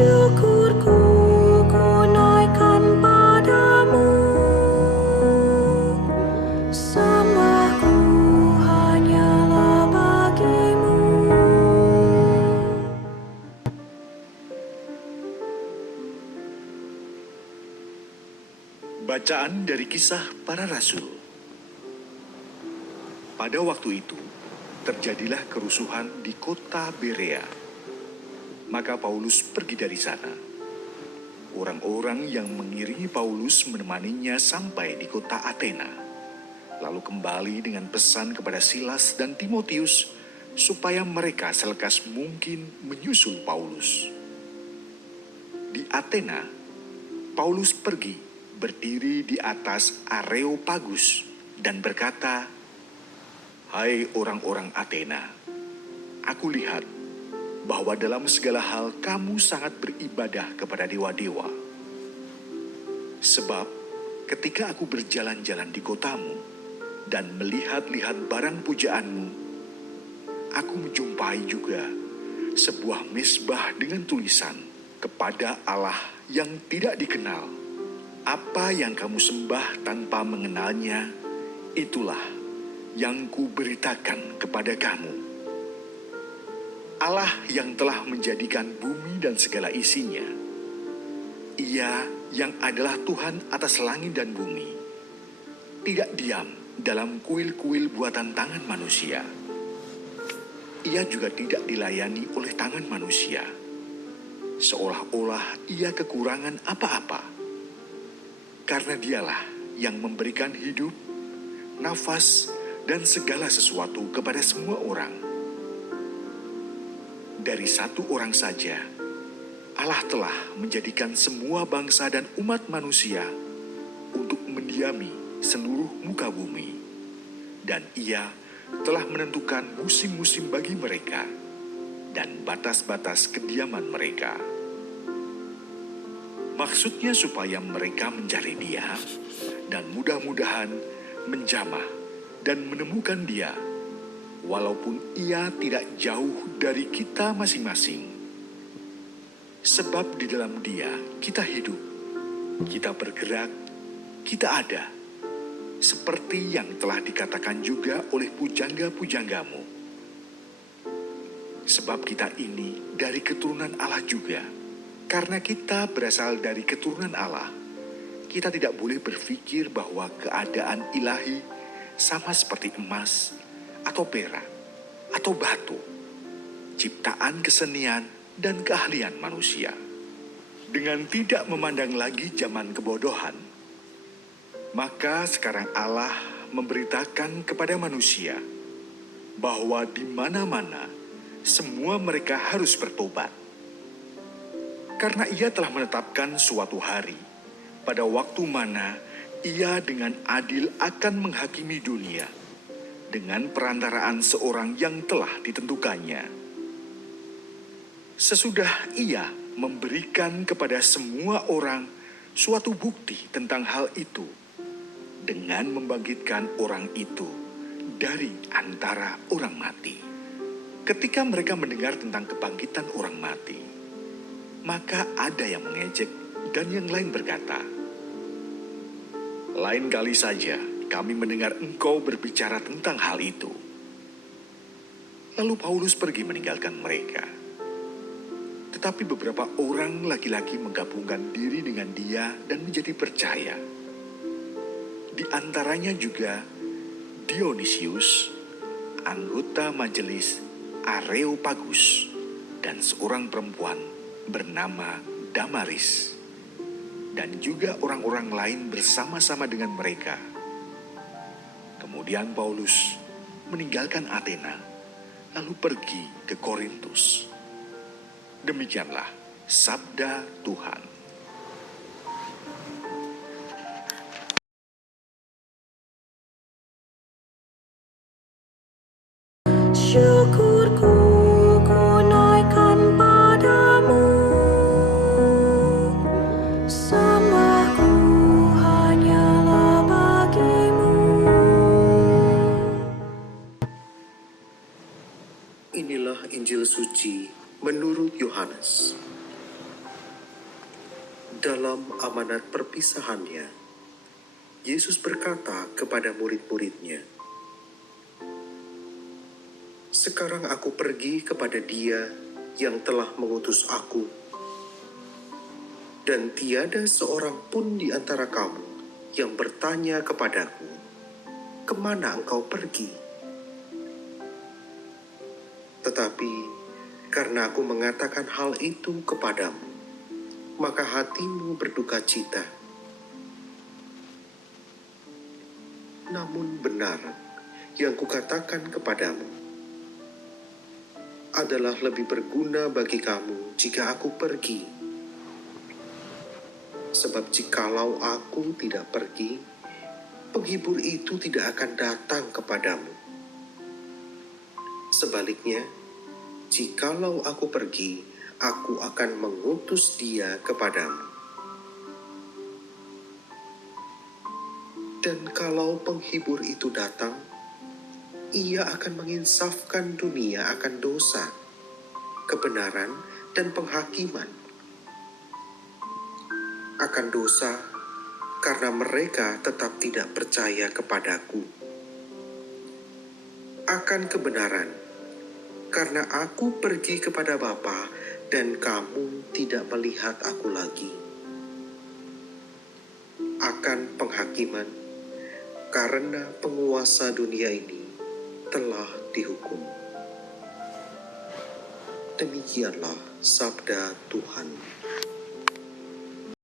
Syukurku ku naikkan padamu, sembahku hanyalah bagimu. Bacaan dari Kisah Para Rasul. Pada waktu itu, terjadilah kerusuhan di kota Berea. Maka Paulus pergi dari sana. Orang-orang yang mengiringi Paulus menemaninya sampai di kota Athena, lalu kembali dengan pesan kepada Silas dan Timotius supaya mereka selekas mungkin menyusul Paulus. Di Athena, Paulus pergi berdiri di atas Areopagus dan berkata, "Hai orang-orang Athena, aku lihat bahwa dalam segala hal kamu sangat beribadah kepada dewa-dewa. Sebab ketika aku berjalan-jalan di kotamu dan melihat-lihat barang pujaanmu, aku menjumpai juga sebuah mezbah dengan tulisan, kepada Allah yang tidak dikenal. Apa yang kamu sembah tanpa mengenalnya, itulah yang kuberitakan kepada kamu. Allah yang telah menjadikan bumi dan segala isinya. Ia yang adalah Tuhan atas langit dan bumi, tidak diam dalam kuil-kuil buatan tangan manusia. Ia juga tidak dilayani oleh tangan manusia, seolah-olah ia kekurangan apa-apa. Karena dialah yang memberikan hidup, nafas, dan segala sesuatu kepada semua orang. Dari satu orang saja, Allah telah menjadikan semua bangsa dan umat manusia untuk mendiami seluruh muka bumi. Dan Ia telah menentukan musim-musim bagi mereka dan batas-batas kediaman mereka. Maksudnya supaya mereka mencari Dia dan mudah-mudahan menjamah dan menemukan Dia, walaupun Ia tidak jauh dari kita masing-masing. Sebab di dalam Dia kita hidup, kita bergerak, kita ada, seperti yang telah dikatakan juga oleh pujangga-pujanggamu. Sebab kita ini dari keturunan Allah juga. Karena kita berasal dari keturunan Allah, kita tidak boleh berpikir bahwa keadaan ilahi sama seperti emas, atau perak, atau batu, ciptaan kesenian dan keahlian manusia. Dengan tidak memandang lagi zaman kebodohan, maka sekarang Allah memberitakan kepada manusia bahwa di mana-mana semua mereka harus bertobat. Karena Ia telah menetapkan suatu hari, pada waktu mana Ia dengan adil akan menghakimi dunia, dengan perantaraan seorang yang telah ditentukannya. Sesudah Ia memberikan kepada semua orang suatu bukti tentang hal itu, dengan membangkitkan orang itu dari antara orang mati. Ketika mereka mendengar tentang kebangkitan orang mati, maka ada yang mengejek dan yang lain berkata, "Lain kali saja kami mendengar engkau berbicara tentang hal itu." Lalu Paulus pergi meninggalkan mereka. Tetapi beberapa orang laki-laki menggabungkan diri dengan dia dan menjadi percaya. Di antaranya juga Dionisius, anggota majelis Areopagus, dan seorang perempuan bernama Damaris, dan juga orang-orang lain bersama-sama dengan mereka. Kemudian Paulus meninggalkan Athena, lalu pergi ke Korintus. Demikianlah sabda Tuhan. Syukurku ku naikkan padamu, sembahku hanyalah bagimu. Inilah Injil suci menurut Yohanes. Dalam amanat perpisahannya, Yesus berkata kepada murid-muridnya, "Sekarang aku pergi kepada Dia yang telah mengutus aku, dan tiada seorang pun di antara kamu yang bertanya kepadaku, 'Kemana engkau pergi?' Tetapi karena aku mengatakan hal itu kepadamu, maka hatimu berduka cita. Namun benar yang kukatakan kepadamu adalah lebih berguna bagi kamu jika aku pergi. Sebab jikalau aku tidak pergi, penghibur itu tidak akan datang kepadamu. Sebaliknya, jikalau aku pergi, aku akan mengutus Dia kepadamu. Dan kalau penghibur itu datang, Ia akan menginsafkan dunia akan dosa, kebenaran, dan penghakiman. Akan dosa, karena mereka tetap tidak percaya kepadaku. Akan kebenaran, karena aku pergi kepada Bapa dan kamu tidak melihat aku lagi. Akan penghakiman, karena penguasa dunia ini telah dihukum." Demikianlah sabda Tuhan.